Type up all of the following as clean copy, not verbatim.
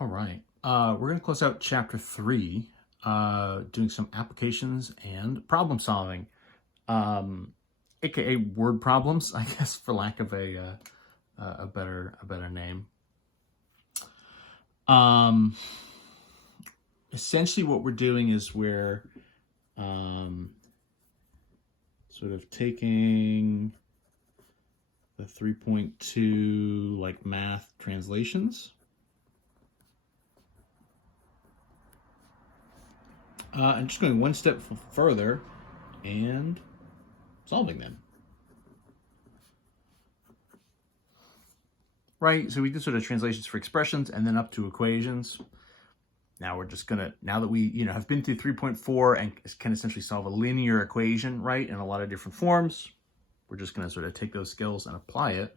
All right. We're going to close out chapter 3, doing some applications and problem solving, aka word problems, I guess, for lack of a better name. Essentially, what we're doing is we're sort of taking the 3.2 like math translations. And just going one step further and solving them. Right, so we did sort of translations for expressions and then up to equations. Now we're just gonna, now that we have been through 3.4 and can essentially solve a linear equation, right, in a lot of different forms, we're just gonna sort of take those skills and apply it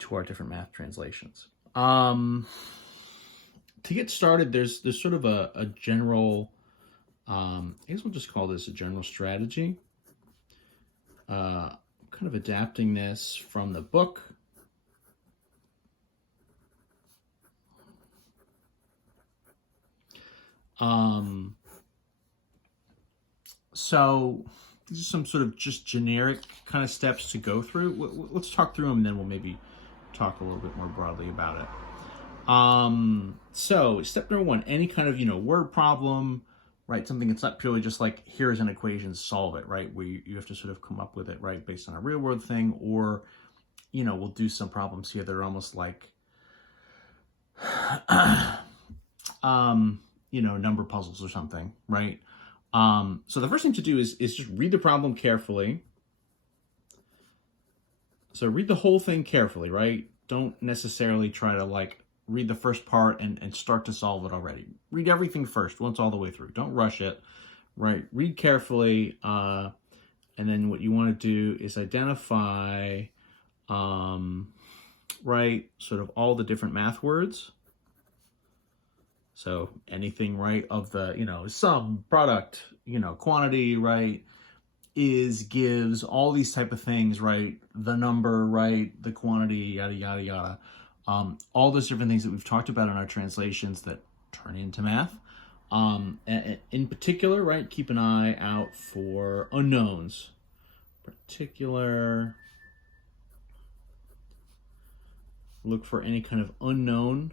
to our different math translations. To get started, there's sort of a general, I guess we'll just call this a general strategy. Kind of adapting this from the book. So these are some sort of just generic kind of steps to go through. Let's talk through them, and then we'll maybe talk a little bit more broadly about it. So step number 1, any kind of, word problem, right? Something that's not purely just like, here's an equation, solve it, right? Where you have to sort of come up with it, right? Based on a real world thing, or, we'll do some problems here that are almost like, number puzzles or something, right? So the first thing to do is just read the problem carefully. So read the whole thing carefully, right? Don't necessarily try to like read the first part and start to solve it already. Read everything first, once all the way through. Don't rush it, right? Read carefully, and then what you want to do is identify, right, sort of all the different math words. So anything, right, of the, sum, product, quantity, right, is, gives, all these type of things, right, the number, right, the quantity, yada, yada, yada. All those different things that we've talked about in our translations that turn into math. In particular, right, keep an eye out for unknowns. Look for any kind of unknown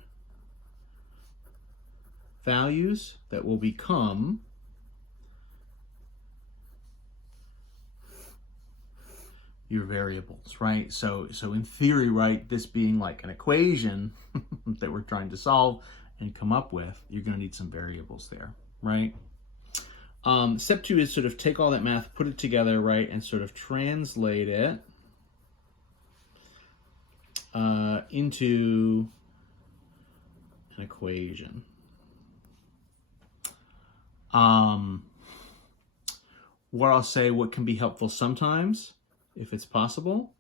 values that will become your variables, right? So in theory, right, this being like an equation that we're trying to solve and come up with, you're going to need some variables there, right? Step 2 is sort of take all that math, put it together, right, and sort of translate it into an equation. What I'll say, what can be helpful sometimes, if it's possible.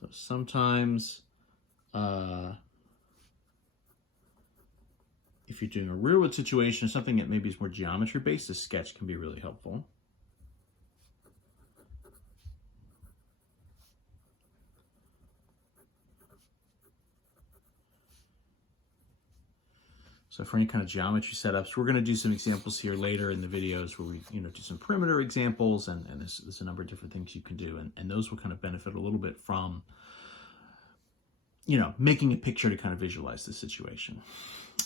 So sometimes, if you're doing a real world situation or something that maybe is more geometry based, a sketch can be really helpful. So for any kind of geometry setups, we're going to do some examples here later in the videos where we, do some perimeter examples, and there's a number of different things you can do. And those will kind of benefit a little bit from, making a picture to kind of visualize the situation.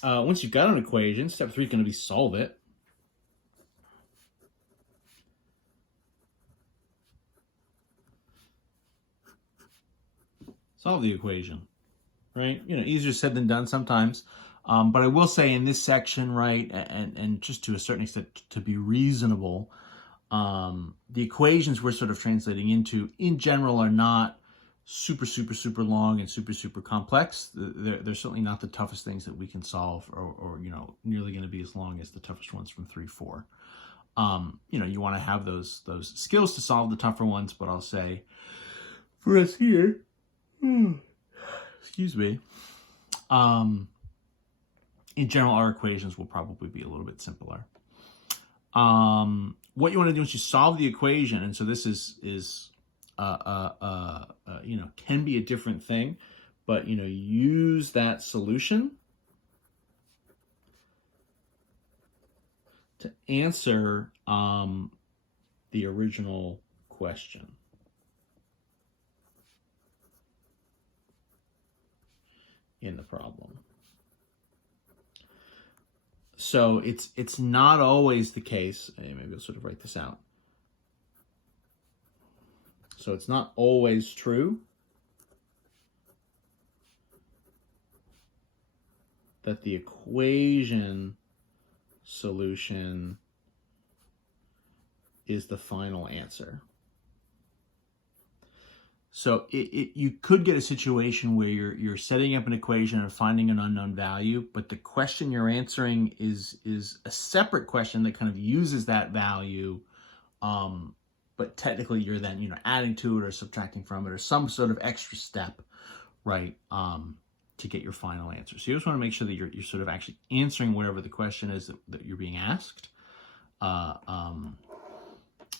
Once you've got an equation, step 3 is going to be solve it. Solve the equation, right? Easier said than done sometimes. But I will say in this section, right, and just to a certain extent to be reasonable, the equations we're sort of translating into, in general, are not super long and super complex. They're certainly not the toughest things that we can solve, or nearly going to be as long as the toughest ones from 3-4. You want to have those skills to solve the tougher ones, but I'll say for us here, excuse me, in general, our equations will probably be a little bit simpler. What you want to do is you solve the equation, and so this is can be a different thing, but use that solution to answer the original question. In the problem. So it's not always the case, maybe I'll sort of write this out. So it's not always true that the equation solution is the final answer. So you could get a situation where you're setting up an equation and finding an unknown value, but the question you're answering is a separate question that kind of uses that value, but technically you're then adding to it or subtracting from it or some sort of extra step, right, to get your final answer. So you just want to make sure that you're sort of actually answering whatever the question is that you're being asked.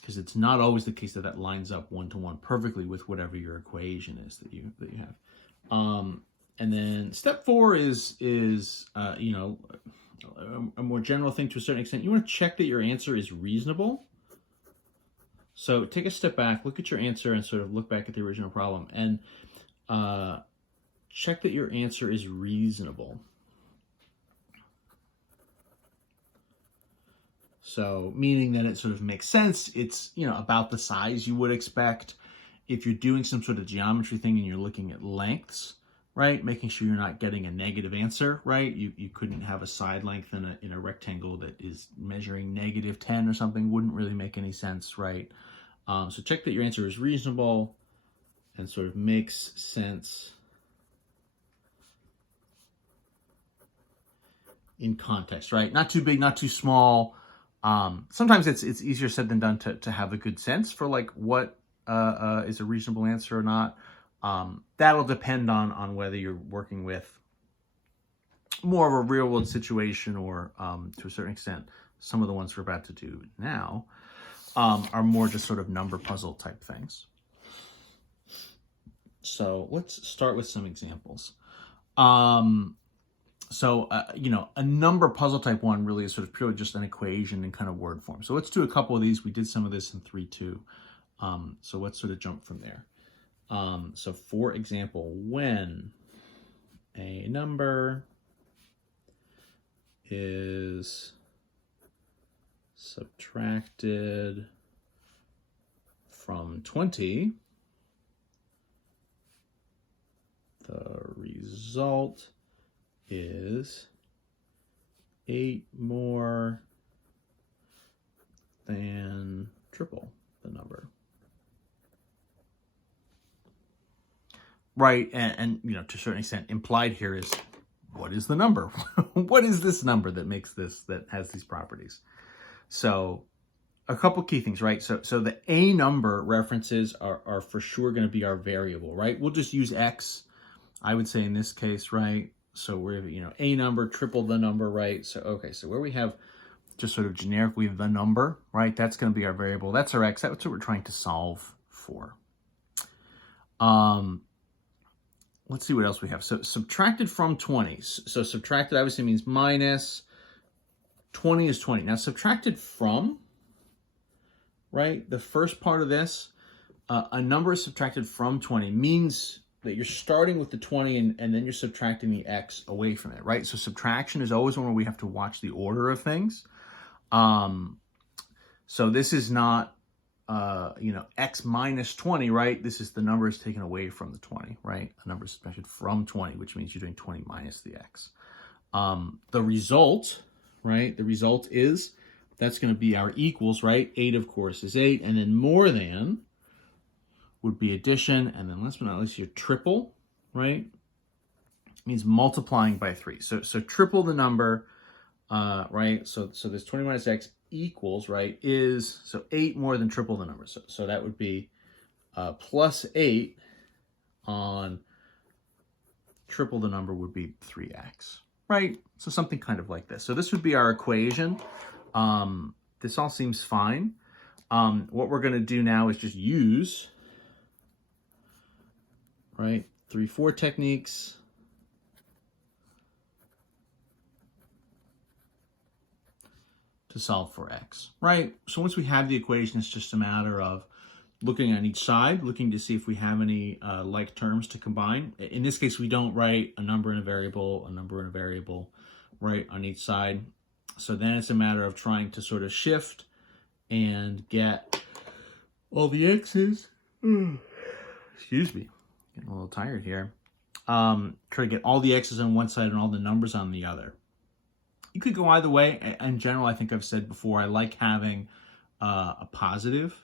Because it's not always the case that lines up one-to-one perfectly with whatever your equation is that you have. And then step 4 is a more general thing to a certain extent. You want to check that your answer is reasonable. So take a step back, look at your answer, and sort of look back at the original problem, and check that your answer is reasonable. So meaning that it sort of makes sense. It's, about the size you would expect. If you're doing some sort of geometry thing and you're looking at lengths, right, making sure you're not getting a negative answer, right? You couldn't have a side length in a rectangle that is measuring -10 or something. Wouldn't really make any sense, right? So check that your answer is reasonable and sort of makes sense in context, right? Not too big, not too small. Sometimes it's easier said than done to have a good sense for like what is a reasonable answer or not. That'll depend on whether you're working with more of a real world situation or to a certain extent, some of the ones we're about to do now are more just sort of number puzzle type things. So let's start with some examples. So, a number puzzle type one really is sort of purely just an equation in kind of word form. So let's do a couple of these. We did some of this in 3-2. So let's sort of jump from there. So for example, when a number is subtracted from 20, the result is 8 more than triple the number. Right, and to a certain extent implied here is, what is the number? What is this number that makes this, that has these properties? So a couple key things, right? So the a number references are for sure going to be our variable, right? We'll just use x, I would say in this case, right? So we're, a number, triple the number, right? So, okay, so where we have just sort of generically the number, right? That's going to be our variable. That's our x. That's what we're trying to solve for. Let's see what else we have. So subtracted from 20. So subtracted obviously means minus. 20 is 20. Now subtracted from, right? The first part of this, a number is subtracted from 20 means that you're starting with the 20 and then you're subtracting the x away from it, right? So subtraction is always one where we have to watch the order of things. So this is not, x minus 20, right? This is the number is taken away from the 20, right? A number is subtracted from 20, which means you're doing 20 minus the x. The result, right? The result is, that's going to be our equals, right? 8, of course, is 8. And then more than would be addition, and then last but not least, your triple, right? It means multiplying by 3. So triple the number, right? So this 20 minus x equals, right, is, so 8 more than triple the number. So that would be plus 8 on triple the number would be 3x, right? So something kind of like this. So this would be our equation. This all seems fine. What we're going to do now is just use, right, 3-4 techniques. To to solve for x, right? So once we have the equation, it's just a matter of looking on each side, looking to see if we have any like terms to combine. In this case, we don't write a number and a variable, right, on each side. So then it's a matter of trying to sort of shift and get all the x's. Excuse me, getting a little tired here. Try to get all the x's on one side and all the numbers on the other. You could go either way. In general, I think I've said before, I like having a positive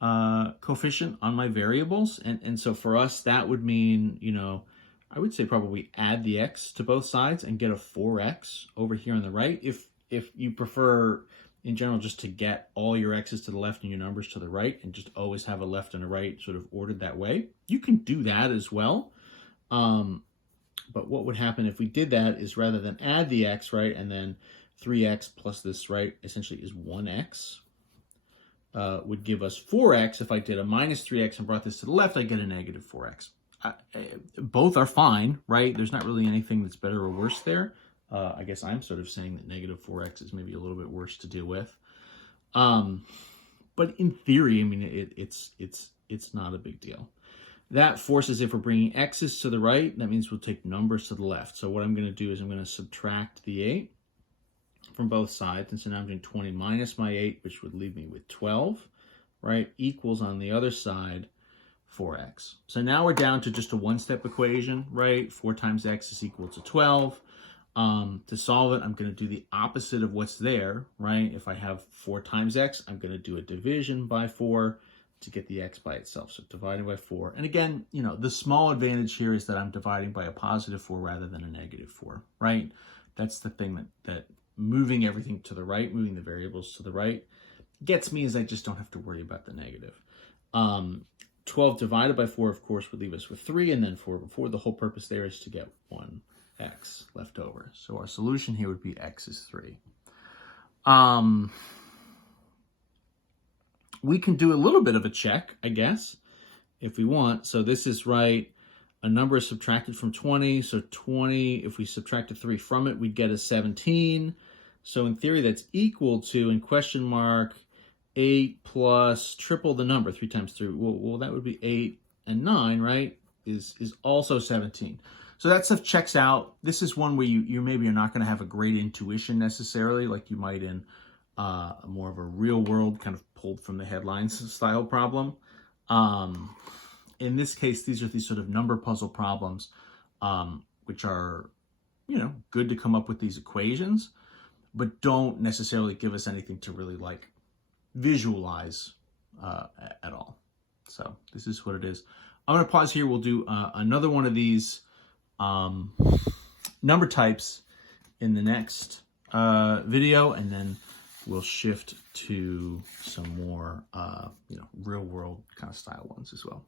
coefficient on my variables. And so for us, that would mean, you know, I would say probably add the x to both sides and get a 4x over here on the right. If you prefer, in general, just to get all your x's to the left and your numbers to the right and just always have a left and a right sort of ordered that way, you can do that as well. But what would happen if we did that is rather than add the x, right, and then 3x plus this, right, essentially is 1x, would give us 4x. If I did a minus 3x and brought this to the left, I get a negative 4x. Both are fine, right? There's not really anything that's better or worse there. I guess I'm sort of saying that negative 4x is maybe a little bit worse to deal with. But in theory, I mean, it's not a big deal. That forces, if we're bringing x's to the right, that means we'll take numbers to the left. So what I'm going to do is I'm going to subtract the 8 from both sides. And so now I'm doing 20 minus my 8, which would leave me with 12, right? Equals on the other side 4x. So now we're down to just a one-step equation, right? 4 times x is equal to 12. To solve it, I'm going to do the opposite of what's there, right? If I have 4 times x, I'm going to do a division by 4 to get the x by itself. So dividing by 4. And again, you know, the small advantage here is that I'm dividing by a positive 4 rather than a negative 4, right? That's the thing that moving everything to the right, moving the variables to the right, gets me, is I just don't have to worry about the negative. 12 divided by 4, of course, would leave us with 3, and then 4 before. The whole purpose there is to get 1x left over. So our solution here would be x is 3. We can do a little bit of a check, I guess, if we want. So this is right. A number is subtracted from 20. So 20, if we subtracted 3 from it, we'd get a 17. So in theory, that's equal to, in question mark, 8 plus triple the number, 3 times 3. Well, that would be 8 and 9, right, is also 17. So that stuff checks out. This is one where you maybe are not going to have a great intuition necessarily, like you might in more of a real world kind of pulled from the headlines style problem. In this case, these are these sort of number puzzle problems, which are, you know, good to come up with these equations, but don't necessarily give us anything to really like visualize at all. So this is what it is. I'm going to pause here. We'll do another one of these number types in the next video, and then we'll shift to some more, you know, real world kind of style ones as well.